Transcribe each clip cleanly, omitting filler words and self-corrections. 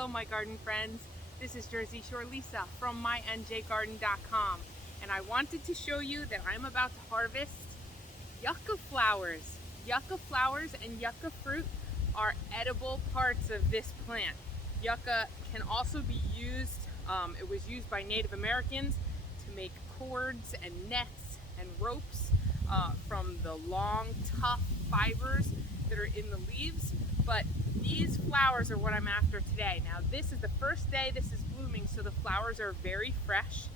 Hello my garden friends, this is Jersey Shore Lisa from MyNJGarden.com, and I wanted to show you that I'm about to harvest yucca flowers. Yucca flowers and yucca fruit are edible parts of this plant. Yucca can also be used, it was used by Native Americans to make cords and nets and ropes from the long tough fibers that are in the leaves. But these flowers are what I'm after today. Now this is the first day this is blooming, so the flowers are very fresh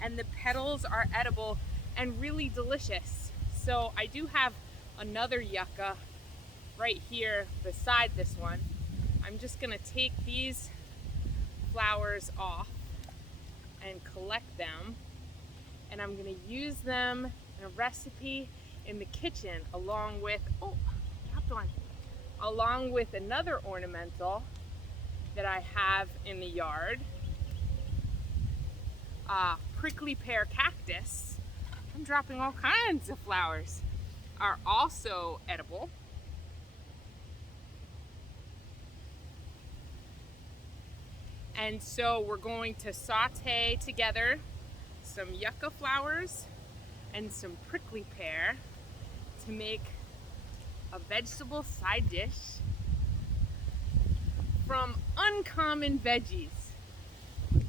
and the petals are edible and really delicious. So I do have another yucca right here beside this one. I'm just gonna take these flowers off and collect them, and I'm gonna use them in a recipe in the kitchen along with, along with another ornamental that I have in the yard, prickly pear cactus. I'm dropping all kinds of flowers, are also edible. And so we're going to saute together some yucca flowers and some prickly pear to make a vegetable side dish from uncommon veggies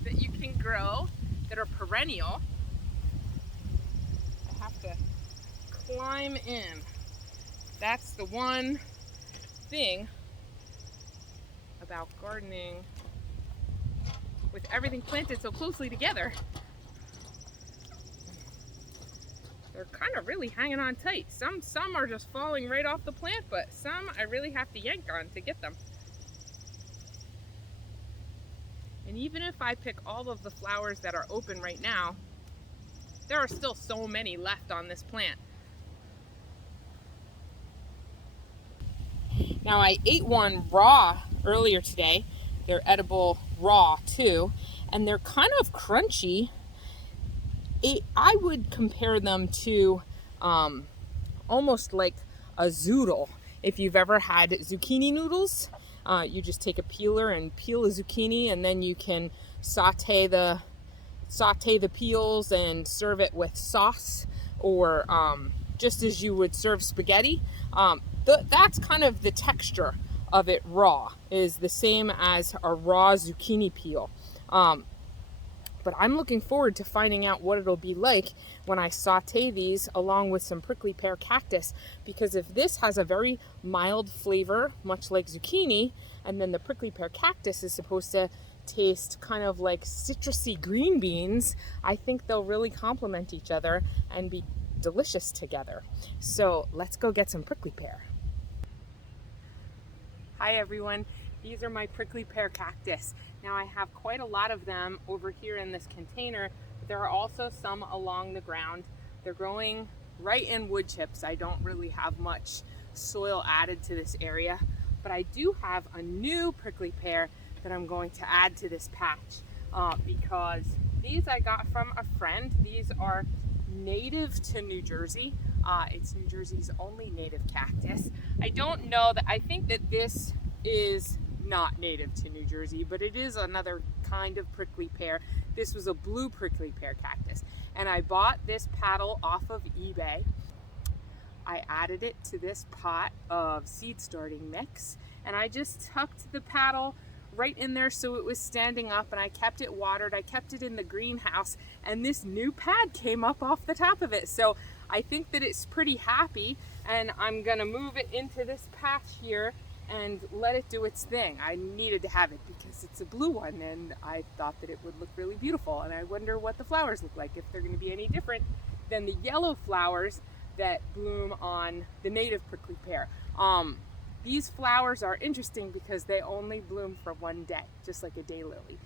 that you can grow that are perennial. I have to climb in. That's the one thing about gardening with everything planted so closely together. They're kind of really hanging on tight. Some are just falling right off the plant, but some I really have to yank on to get them. And even if I pick all of the flowers that are open right now, there are still so many left on this plant. Now I ate one raw earlier today. They're edible raw too, and they're kind of crunchy. I would compare them to almost like a zoodle. If you've ever had zucchini noodles, you just take a peeler and peel a zucchini, and then you can saute the peels and serve it with sauce, or just as you would serve spaghetti. That's kind of the texture of it raw, is the same as a raw zucchini peel. But I'm looking forward to finding out what it'll be like when I saute these along with some prickly pear cactus, because if this has a very mild flavor, much like zucchini, and then the prickly pear cactus is supposed to taste kind of like citrusy green beans, I think they'll really complement each other and be delicious together. So let's go get some prickly pear. Hi everyone. These are my prickly pear cactus. Now I have quite a lot of them over here in this container, but there are also some along the ground. They're growing right in wood chips. I don't really have much soil added to this area, but I do have a new prickly pear that I'm going to add to this patch because these I got from a friend. These are native to New Jersey. It's New Jersey's only native cactus. I don't know that, I think that this is not native to New Jersey, but it is another kind of prickly pear. This was a blue prickly pear cactus, and I bought this paddle off of eBay. I added it to this pot of seed starting mix, and I just tucked the paddle right in there so it was standing up, and I kept it watered. I kept it in the greenhouse, and this new pad came up off the top of it. So I think that it's pretty happy, and I'm gonna move it into this patch here and let it do its thing. I needed to have it because it's a blue one, and I thought that it would look really beautiful, and I wonder what the flowers look like, if they're going to be any different than the yellow flowers that bloom on the native prickly pear. These flowers are interesting because they only bloom for one day, just like a daylily.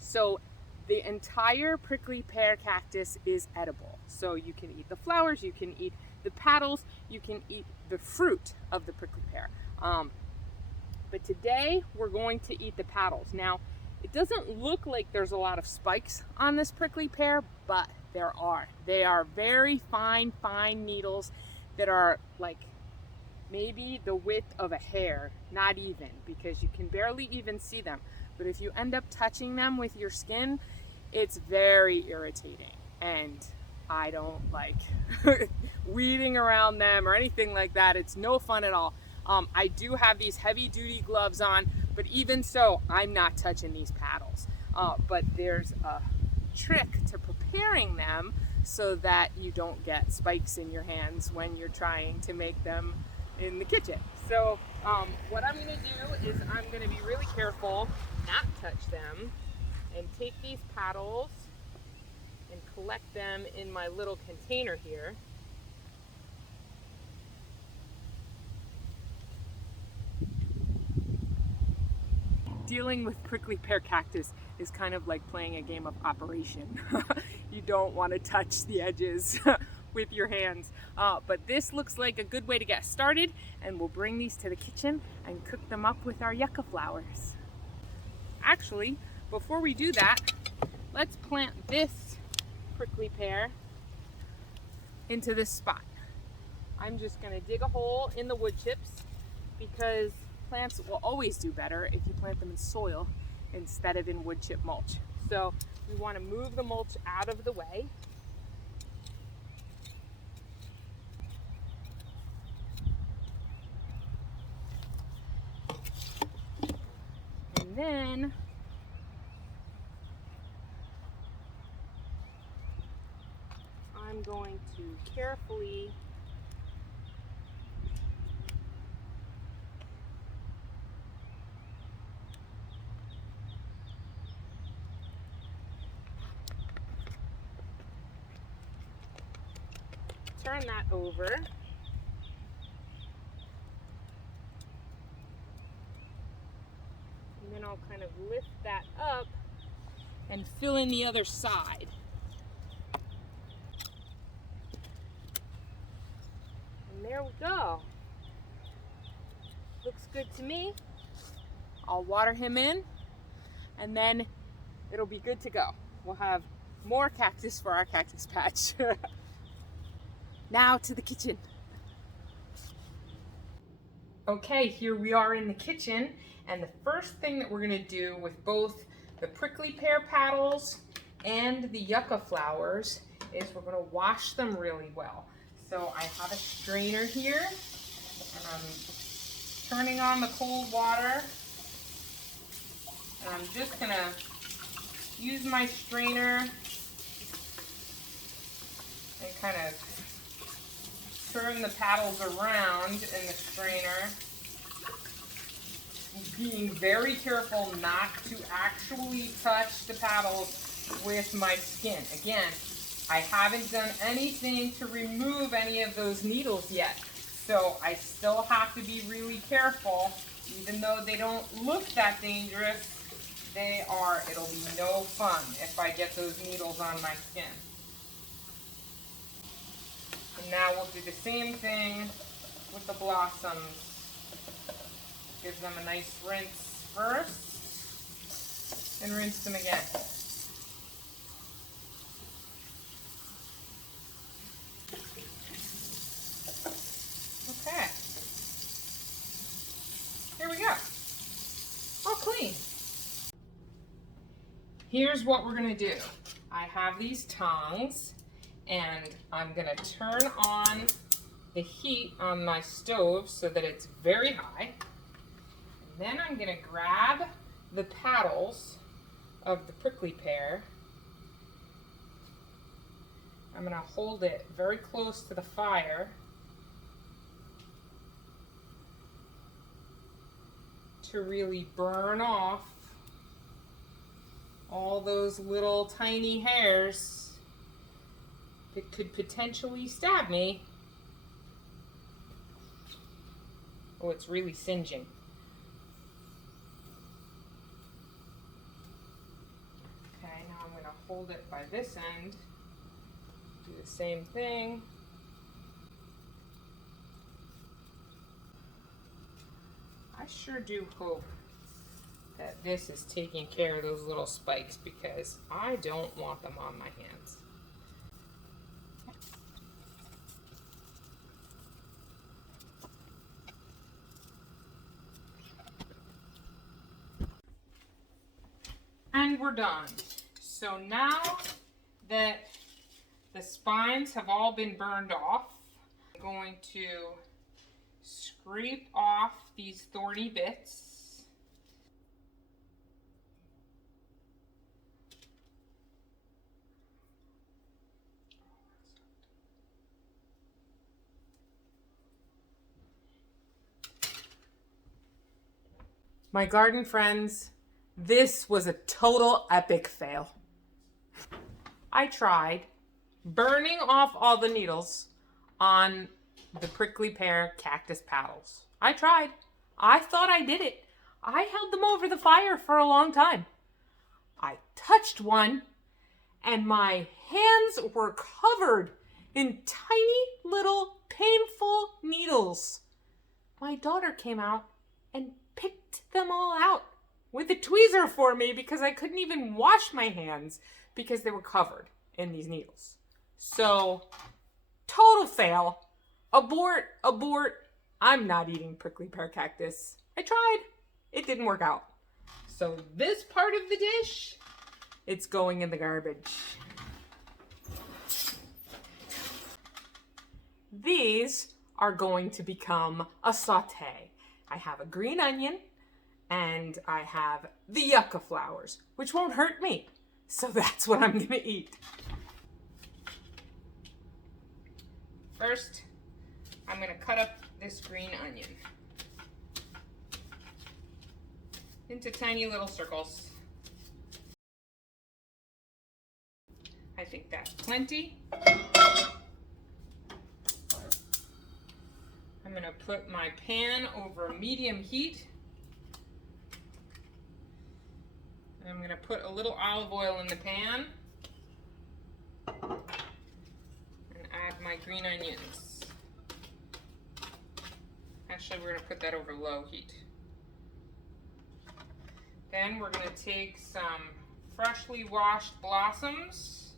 So the entire prickly pear cactus is edible. So you can eat the flowers, you can eat the petals, you can eat the fruit of the prickly pear. But today we're going to eat the petals. Now, it doesn't look like there's a lot of spikes on this prickly pear, but there are. They are very fine needles that are like maybe the width of a hair, not even, because you can barely even see them. But if you end up touching them with your skin, it's very irritating, and I don't like weeding around them or anything like that. It's no fun at all. I do have these heavy duty gloves on, but even so, I'm not touching these paddles. But there's a trick to preparing them so that you don't get spikes in your hands when you're trying to make them in the kitchen. So what I'm gonna do is I'm gonna be really careful not touch them and take these paddles and collect them in my little container here. Dealing with prickly pear cactus is kind of like playing a game of Operation. You don't want to touch the edges with your hands. But this looks like a good way to get started, and we'll bring these to the kitchen and cook them up with our yucca flowers. Actually, before we do that, let's plant this prickly pear into this spot. I'm just going to dig a hole in the wood chips because plants will always do better if you plant them in soil instead of in wood chip mulch. So we want to move the mulch out of the way. And then I'm going to carefully turn that over. And then I'll kind of lift that up and fill in the other side. And there we go. Looks good to me. I'll water him in, and then it'll be good to go. We'll have more cactus for our cactus patch. Now to the kitchen. Okay, here we are in the kitchen, and the first thing that we're gonna do with both the prickly pear paddles and the yucca flowers is we're gonna wash them really well. So I have a strainer here, and I'm turning on the cold water, and I'm just gonna use my strainer and kind of turn the paddles around in the strainer, being very careful not to actually touch the paddles with my skin. Again, I haven't done anything to remove any of those needles yet, so I still have to be really careful. Even though they don't look that dangerous, they are. It'll be no fun if I get those needles on my skin. And now we'll do the same thing with the blossoms. Give them a nice rinse first, and rinse them again. Okay. Here we go. All clean. Here's what we're gonna do. I have these tongs, and I'm gonna turn on the heat on my stove so that it's very high. And then I'm gonna grab the paddles of the prickly pear. I'm gonna hold it very close to the fire to really burn off all those little tiny hairs that could potentially stab me. Oh, it's really singeing. Okay, now I'm going to hold it by this end. Do the same thing. I sure do hope that this is taking care of those little spikes, because I don't want them on my hands. we're done. So now that the spines have all been burned off, I'm going to scrape off these thorny bits. My garden friends, this was a total epic fail. I tried burning off all the needles on the prickly pear cactus paddles. I tried. I thought I did it. I held them over the fire for a long time. I touched one and my hands were covered in tiny little painful needles. My daughter came out and picked them all out with a tweezer for me because I couldn't even wash my hands because they were covered in these needles. So, total fail. Abort, abort. I'm not eating prickly pear cactus. I tried. It didn't work out. So this part of the dish, it's going in the garbage. These are going to become a sauté. I have a green onion and I have the yucca flowers, which won't hurt me. So that's what I'm gonna eat. First, I'm gonna cut up this green onion into tiny little circles. I think that's plenty. I'm gonna put my pan over medium heat. And I'm gonna put a little olive oil in the pan and add my green onions. Actually, we're gonna put that over low heat. Then we're gonna take some freshly washed blossoms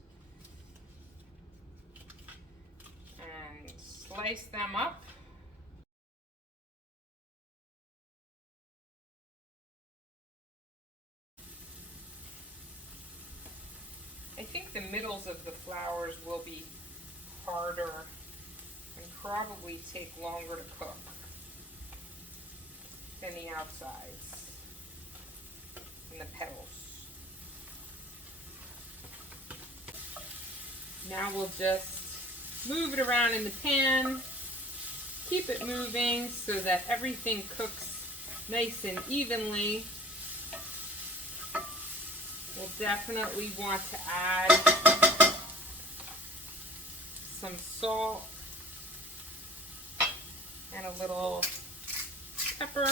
and slice them up. I think the middles of the flowers will be harder and probably take longer to cook than the outsides and the petals. Now we'll just move it around in the pan, keep it moving so that everything cooks nice and evenly. We'll definitely want to add some salt and a little pepper.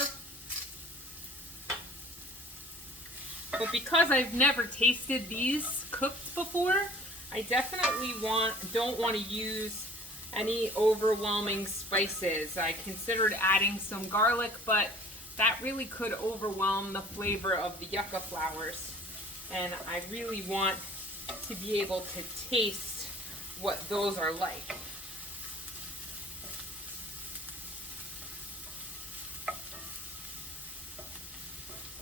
But because I've never tasted these cooked before, I definitely don't want to use any overwhelming spices. I considered adding some garlic, but that really could overwhelm the flavor of the yucca flowers. And I really want to be able to taste what those are like.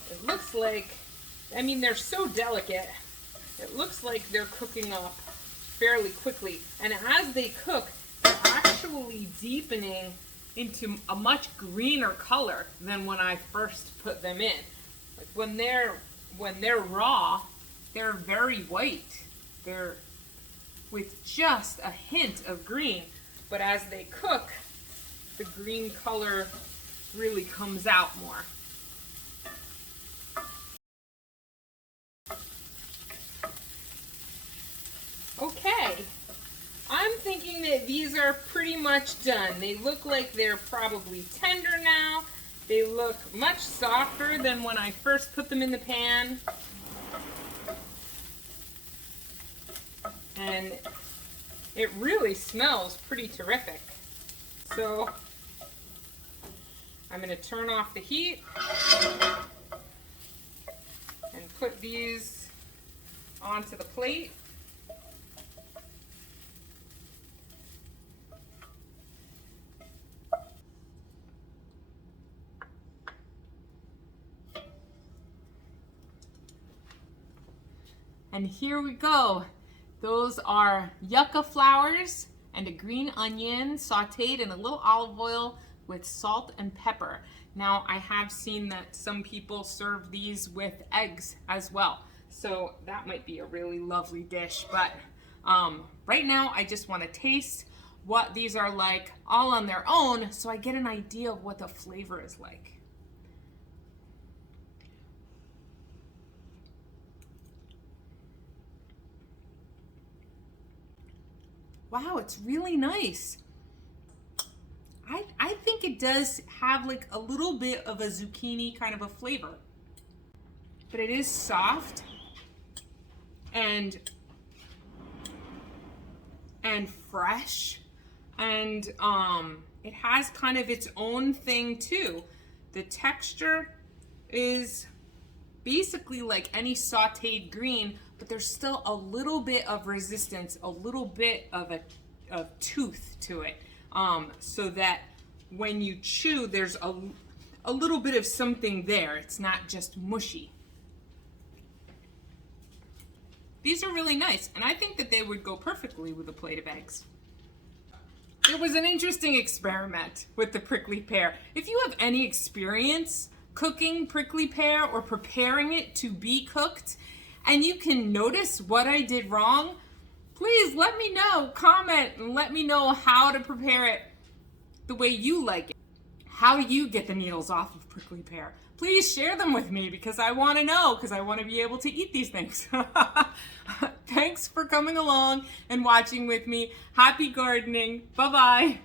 It looks like, I mean, they're so delicate. It looks like they're cooking up fairly quickly. And as they cook, they're actually deepening into a much greener color than when I first put them in. Like when they're raw, they're very white. They're with just a hint of green. But as they cook, the green color really comes out more. Okay, I'm thinking that these are pretty much done. They look like they're probably tender now. They look much softer than when I first put them in the pan. And it really smells pretty terrific. So I'm going to turn off the heat and put these onto the plate. And here we go. Those are yucca flowers and a green onion sauteed in a little olive oil with salt and pepper. Now, I have seen that some people serve these with eggs as well. So that might be a really lovely dish. But right now, I just want to taste what these are like all on their own so I get an idea of what the flavor is like. Wow, it's really nice. I think it does have like a little bit of a zucchini kind of a flavor, but it is soft and fresh, and it has kind of its own thing too. The texture is basically like any sauteed green, but there's still a little bit of resistance, a little bit of tooth to it, so that when you chew, there's a little bit of something there. It's not just mushy. These are really nice, and I think that they would go perfectly with a plate of eggs. It was an interesting experiment with the prickly pear. If you have any experience cooking prickly pear or preparing it to be cooked, and you can notice what I did wrong, please let me know, comment, and let me know how to prepare it the way you like it. How do you get the needles off of prickly pear? Please share them with me because I want to know, because I want to be able to eat these things. Thanks for coming along and watching with me. Happy gardening. Bye-bye.